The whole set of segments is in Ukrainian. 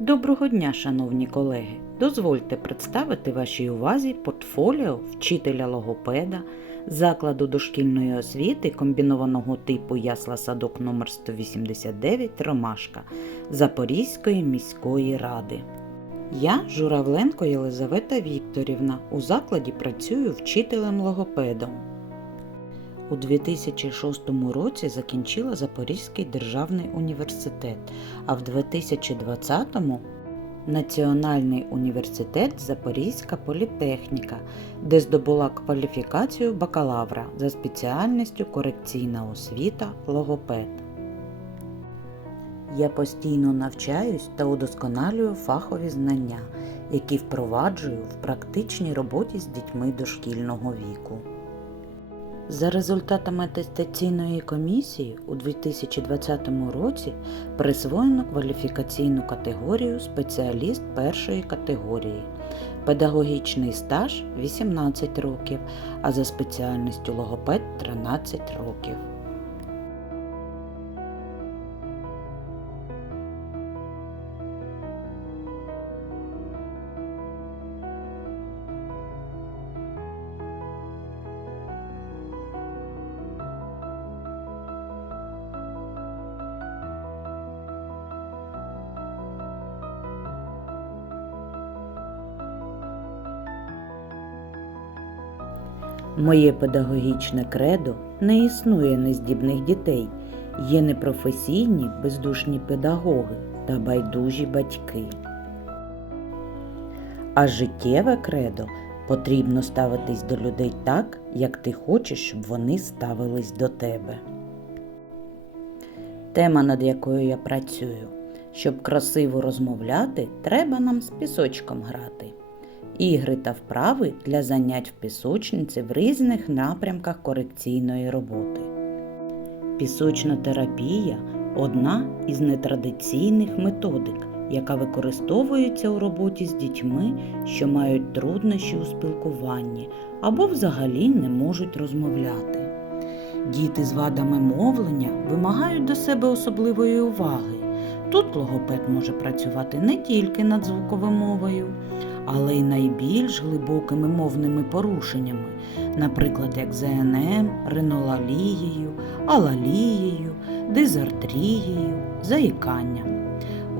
Доброго дня, шановні колеги! Дозвольте представити вашій увазі портфоліо вчителя логопеда закладу дошкільної освіти комбінованого типу ясла садок номер 189 Ромашка Запорізької міської ради. Я Журавленко Єлизавета Вікторівна. У закладі працюю вчителем логопедом. У 2006 році закінчила Запорізький державний університет, а в 2020-му Національний університет Запорізька політехніка, де здобула кваліфікацію бакалавра за спеціальністю корекційна освіта логопед. Я постійно навчаюсь та удосконалюю фахові знання, які впроваджую в практичній роботі з дітьми дошкільного віку. За результатами атестаційної комісії у 2020 році присвоєно кваліфікаційну категорію спеціаліст першої категорії, педагогічний стаж 18 років, а за спеціальністю логопед 13 років. Моє педагогічне кредо не існує нездібних дітей, є непрофесійні бездушні педагоги та байдужі батьки. А життєве кредо потрібно ставитись до людей так, як ти хочеш, щоб вони ставились до тебе. Тема, над якою я працюю. Щоб красиво розмовляти, треба нам з пісочком грати ігри та вправи для занять в пісочниці в різних напрямках корекційної роботи. Пісочна терапія одна із нетрадиційних методик, яка використовується у роботі з дітьми, що мають труднощі у спілкуванні або взагалі не можуть розмовляти. Діти з вадами мовлення вимагають до себе особливої уваги. Тут логопед може працювати не тільки над звуковою але й найбільш глибокими мовними порушеннями, наприклад, як ЗНМ, ринолалією, алалією, дизартрією, заїканням.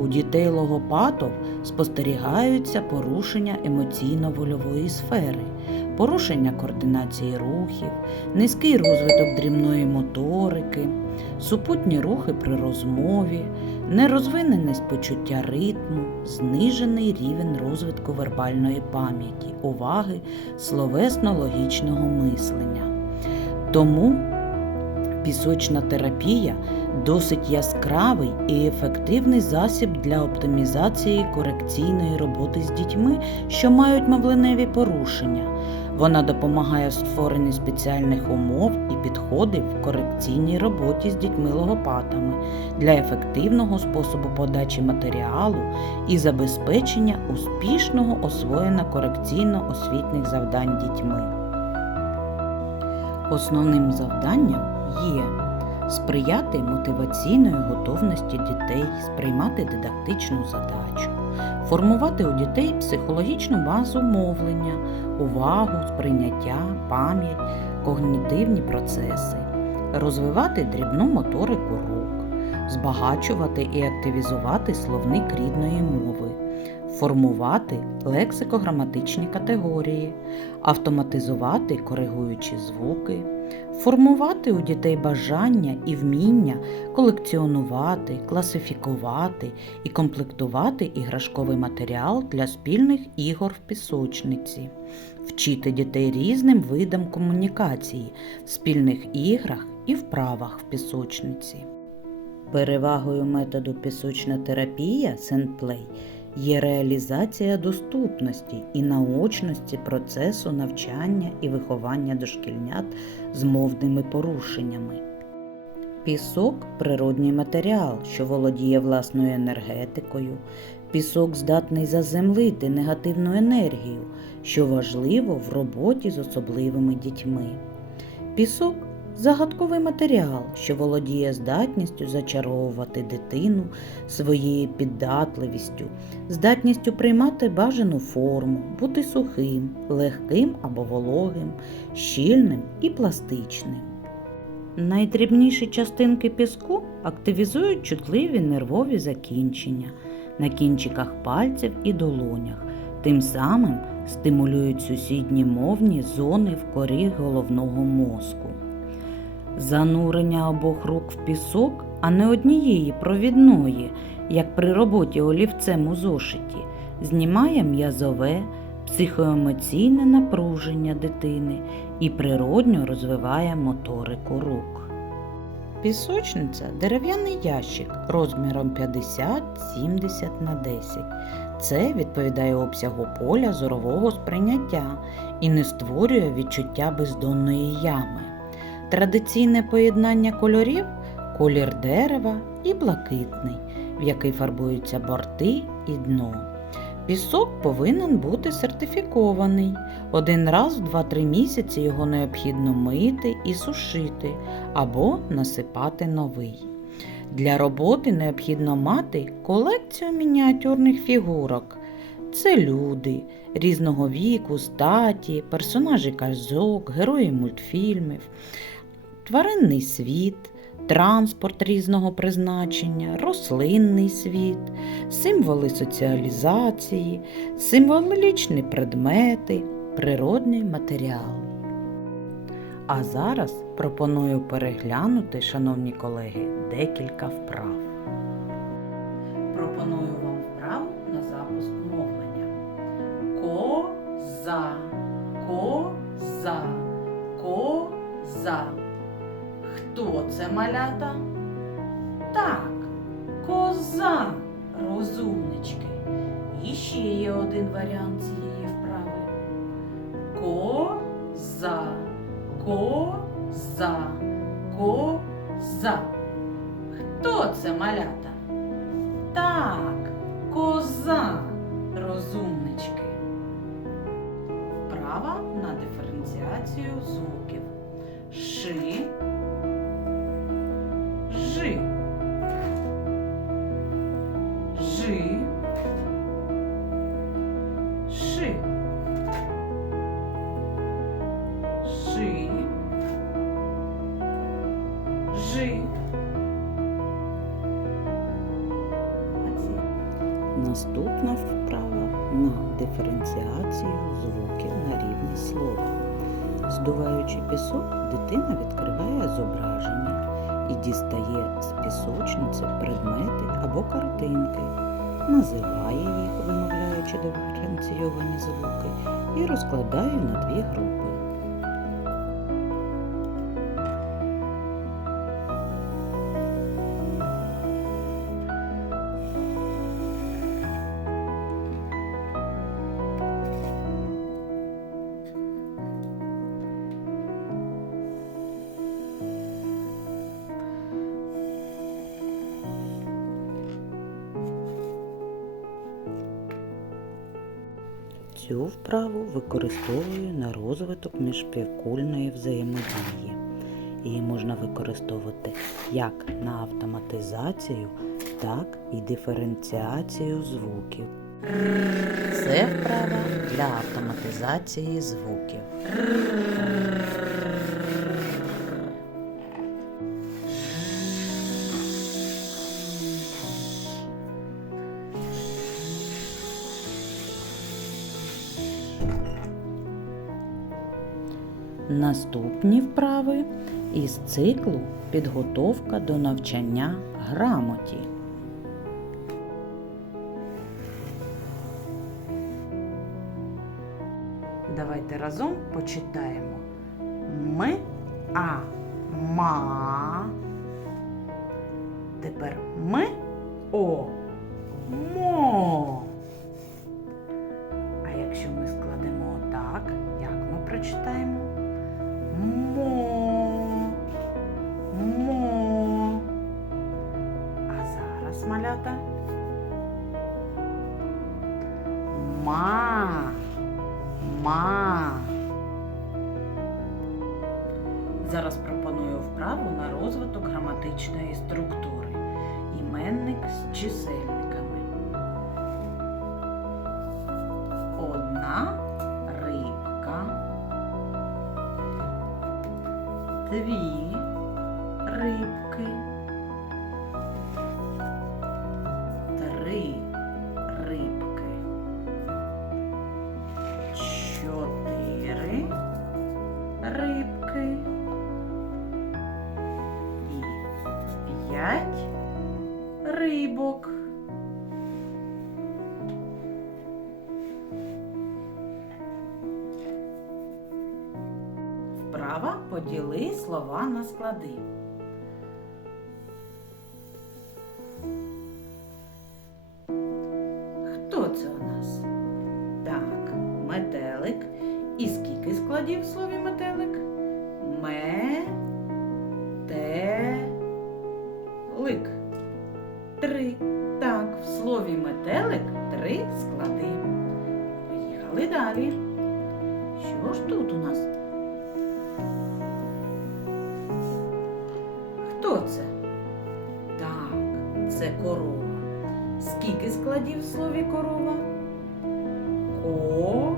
У дітей логопатов спостерігаються порушення емоційно-вольової сфери, порушення координації рухів, низький розвиток дрібної моторики, супутні рухи при розмові, нерозвиненість почуття ритму, знижений рівень розвитку вербальної пам'яті, уваги, словесно-логічного мислення. Тому пісочна терапія досить яскравий і ефективний засіб для оптимізації корекційної роботи з дітьми, що мають мовленеві порушення. Вона допомагає в створенні спеціальних умов і підходів в корекційній роботі з дітьми-логопатами для ефективного способу подачі матеріалу і забезпечення успішного освоєння корекційно-освітніх завдань дітьми. Основним завданням є сприяти мотиваційної готовності дітей сприймати дидактичну задачу, формувати у дітей психологічну базу мовлення, увагу, сприйняття, пам'ять, когнітивні процеси, розвивати дрібну моторику рук, збагачувати і активізувати словник рідної мови. Формувати лексико-граматичні категорії, автоматизувати коригуючі звуки, формувати у дітей бажання і вміння колекціонувати, класифікувати і комплектувати іграшковий матеріал для спільних ігор в пісочниці, вчити дітей різним видам комунікації в спільних іграх і вправах в пісочниці. Перевагою методу пісочна терапія Сенплей є реалізація доступності і наочності процесу навчання і виховання дошкільнят з мовними порушеннями. Пісок природній матеріал, що володіє власною енергетикою. Пісок здатний заземлити негативну енергію, що важливо в роботі з особливими дітьми. Пісок загадковий матеріал, що володіє здатністю зачаровувати дитину своєю піддатливістю, здатністю приймати бажану форму, бути сухим, легким або вологим, щільним і пластичним. Найдрібніші частинки піску активізують чутливі нервові закінчення на кінчиках пальців і долонях, тим самим стимулюють сусідні мовні зони в корі головного мозку. Занурення обох рук в пісок, а не однієї провідної, як при роботі олівцем у зошиті, знімає м'язове, психоемоційне напруження дитини і природньо розвиває моторику рук. Пісочниця дерев'яний ящик розміром 50-70 на 10. Це відповідає обсягу поля зорового сприйняття і не створює відчуття бездонної ями. Традиційне поєднання кольорів колір дерева і блакитний, в який фарбуються борти і дно. Пісок повинен бути сертифікований. Один раз в 2-3 місяці його необхідно мити і сушити або насипати новий. Для роботи необхідно мати колекцію мініатюрних фігурок. Це люди різного віку, статі, персонажі казок, герої мультфільмів, тваринний світ, транспорт різного призначення, рослинний світ, символи соціалізації, символічні предмети, природний матеріал. А зараз пропоную переглянути, шановні колеги, декілька вправ. Пропоную вам вправу на запуск мовлення. Коза, коза, коза. Хто це малята? Так, коза, розумнички. І ще є один варіант цієї вправи. Коза, коза, коза. Хто це малята? Так, коза, розумнички. Вправа на диференціацію звуків. Ши, Здуваючи пісок, дитина відкриває зображення і дістає з пісочниці предмети або картинки, називає їх, вимовляючи диференційовані звуки, і розкладає на дві групи. Цю вправу використовую на розвиток міжпівкульної взаємодії. Її можна використовувати як на автоматизацію, так і диференціацію звуків. Це вправа для автоматизації звуків. Наступні вправи із циклу Підготовка до навчання грамоті. Давайте разом почитаємо. Ми, а, ма. Тепер ми, о, мо. А якщо ми складемо так, як ми прочитаємо? Ма. Зараз пропоную вправу на розвиток граматичної структури. Іменник з чисельниками. Одна рибка. Дві поділи слова на склади. Хто це у нас? Так, метелик. І скільки складів в слові метелик? Ме. Те. Лик. Три. Так, в слові метелик три склади. Поїхали далі. Що ж тут у нас? Корова. Скільки складів в слові корова? Ко.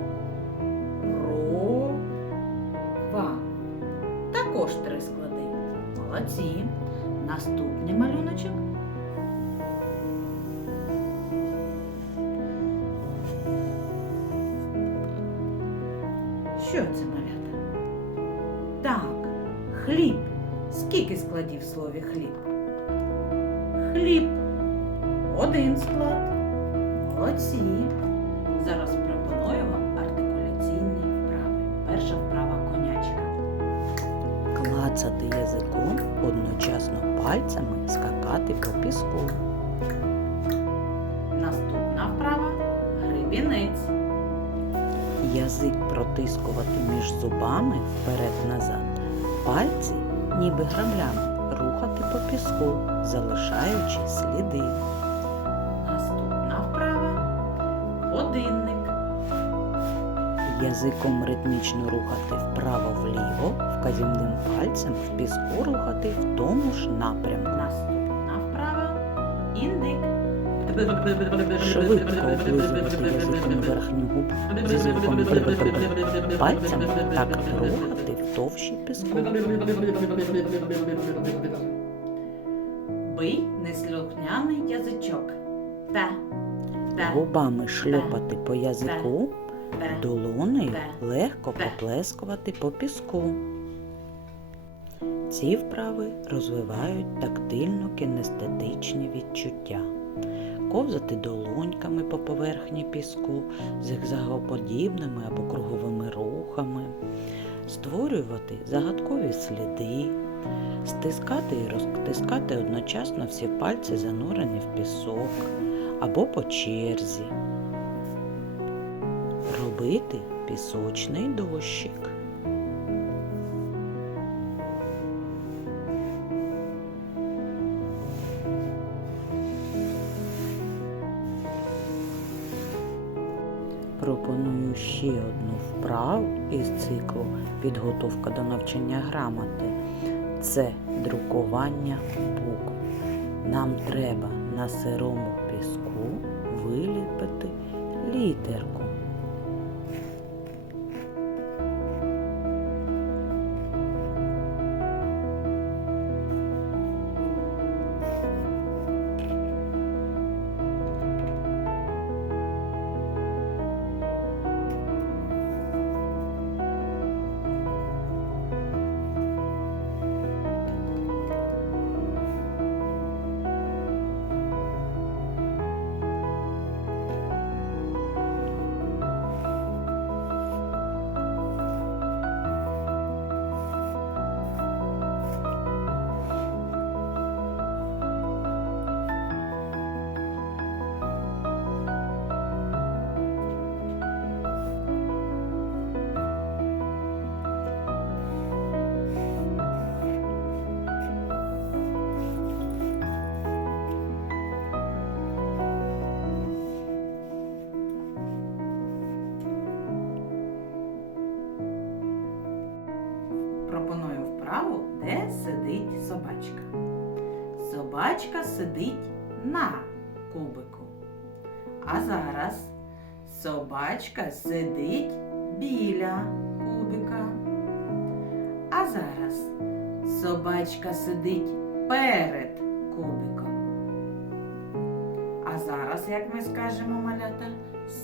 Ро. Ва. Також три склади. Молодці. Наступний малюночок. Що це малята? Так, хліб. Скільки складів в слові хліб? Хліб. Один склад. Молодці. Зараз пропоную вам артикуляційні вправи. Перша вправа конячка. Клацати язиком, одночасно пальцями скакати по піску. Наступна вправа грибінець. Язик протискувати між зубами вперед-назад. Пальці, ніби граблями, рухати по піску, залишаючи сліди. Годинник. Язиком ритмічно рухати вправо-вліво, вказівним пальцем в піску рухати в тому ж напрямку. Наступна вправа індик. Швидко облизувати язиком верхню губу зі звуком пальцем так рухати в товщі піску. Бий неслухняний язичок. Та. Губами шльопати по язику, долонею легко поплескувати по піску. Ці вправи розвивають тактильно-кінестетичні відчуття. Ковзати долоньками по поверхні піску, зигзагоподібними або круговими рухами, створювати загадкові сліди, стискати і розтискати одночасно всі пальці, занурені в пісок, або по черзі. Робити пісочний дощик. Пропоную ще одну вправу із циклу Підготовка до навчання грамоти. Це друкування букв. Нам треба на сирому піску виліпити літерку. Собачка сидить на кубику. А зараз собачка сидить біля кубика. А зараз собачка сидить перед кубиком. А зараз, як ми скажемо, малята,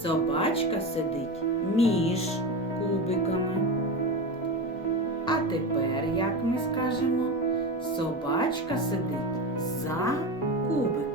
собачка сидить між кубиками. А тепер, як ми скажемо, собачка сидить за кубиком.